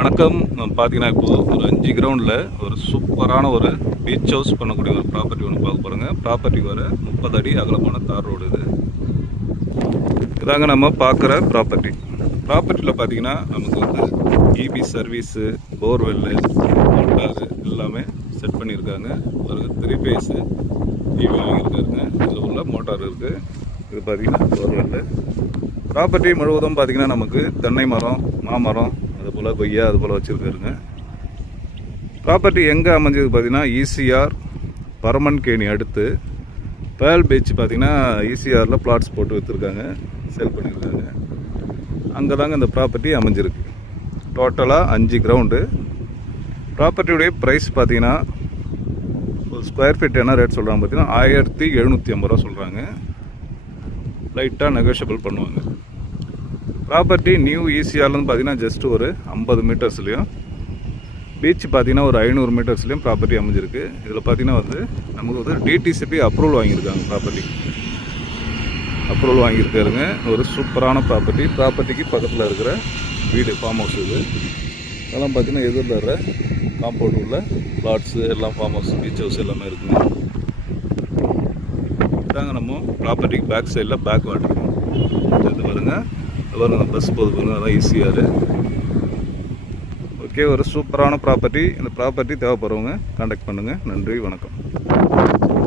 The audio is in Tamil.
வணக்கம். பார்த்தீங்கன்னா இப்போது ஒரு 5 கிரவுண்டில் ஒரு சூப்பரான ஒரு பீச் ஹவுஸ் பண்ணக்கூடிய ஒரு ப்ராப்பர்ட்டி ஒன்று பார்க்க போகிறோங்க. ப்ராப்பர்ட்டி வர 30 அடி அகலமான தார் ரோடு இது. இதாங்க நம்ம பார்க்குற ப்ராப்பர்ட்டி. ப்ராப்பர்ட்டியில் பார்த்தீங்கன்னா நமக்கு வந்து இபி சர்வீஸு, போர்வெல்லு, மோட்டாரு எல்லாமே செட் பண்ணியிருக்காங்க. ஒரு 3 ஃபேஸு இபி வாங்கியிருக்காருங்க. இதில் உள்ள மோட்டார் இருக்குது. இது பார்த்தீங்கன்னா போர்வெல்லு. ப்ராப்பர்ட்டி முழுவதும் பார்த்தீங்கன்னா நமக்கு தென்னை மரம், மாமரம், அதுபோல் கொய்யா அதுபோல் வச்சுருக்காருங்க. ப்ராப்பர்ட்டி எங்கே அமைஞ்சது பார்த்தீங்கன்னா ஈசிஆர் பரமன்கேணி அடுத்து பேல் பீச். பார்த்தீங்கன்னா ஈசிஆரில் பிளாட்ஸ் போட்டு விற்றுருக்காங்க, சேல் பண்ணியிருக்காங்க. அங்கே தாங்க இந்த ப்ராப்பர்ட்டி அமைஞ்சிருக்கு. டோட்டலாக 5 கிரவுண்டு. ப்ராப்பர்ட்டியுடைய ப்ரைஸ் பார்த்தீங்கன்னா ஒரு ஸ்கொயர் ஃபீட் என்ன ரேட் சொல்கிறாங்க பார்த்தீங்கன்னா 1750 ரூபா சொல்கிறாங்க. லைட்டாக நெகோஷியபிள் பண்ணுவாங்க. ப்ராப்பர்ட்டி நியூ ஈசிஆர்லேருந்து பார்த்தீங்கன்னா ஜஸ்ட் ஒரு 50 மீட்டர்ஸ்லையும், பீச் பார்த்தீங்கன்னா ஒரு 500 மீட்டர்ஸ்லையும் ப்ராப்பர்ட்டி அமைஞ்சிருக்கு. இதில் பார்த்தீங்கன்னா வந்து நமக்கு வந்து டிடிசிபி அப்ரூவல் வாங்கியிருக்காங்க. அப்ரூவல் வாங்கியிருக்காருங்க. ஒரு சூப்பரான ப்ராப்பர்ட்டி. ப்ராப்பர்ட்டிக்கு பக்கத்தில் இருக்கிற வீடு ஃபார்ம் ஹவுஸ் இது. அதெல்லாம் பார்த்தீங்கன்னா எதிரில் இருக்கிற காம்பவுண்ட் உள்ள பிளாட்ஸு எல்லாம் ஃபார்ம் ஹவுஸ், பீச் ஹவுஸ் எல்லாமே இருக்குங்க. இதாங்க நம்ம ப்ராப்பர்ட்டிக்கு பேக் சைடில் பேக் வாட்டர் இது வருங்க. பஸ் போது பாருங்க, அதான் ஈஸியாக. ஓகே, ஒரு சூப்பரான ப்ராப்பர்ட்டி. இந்த ப்ராப்பர்ட்டி தேவைப்படுறவங்க கான்டாக்ட் பண்ணுங்கள். நன்றி, வணக்கம்.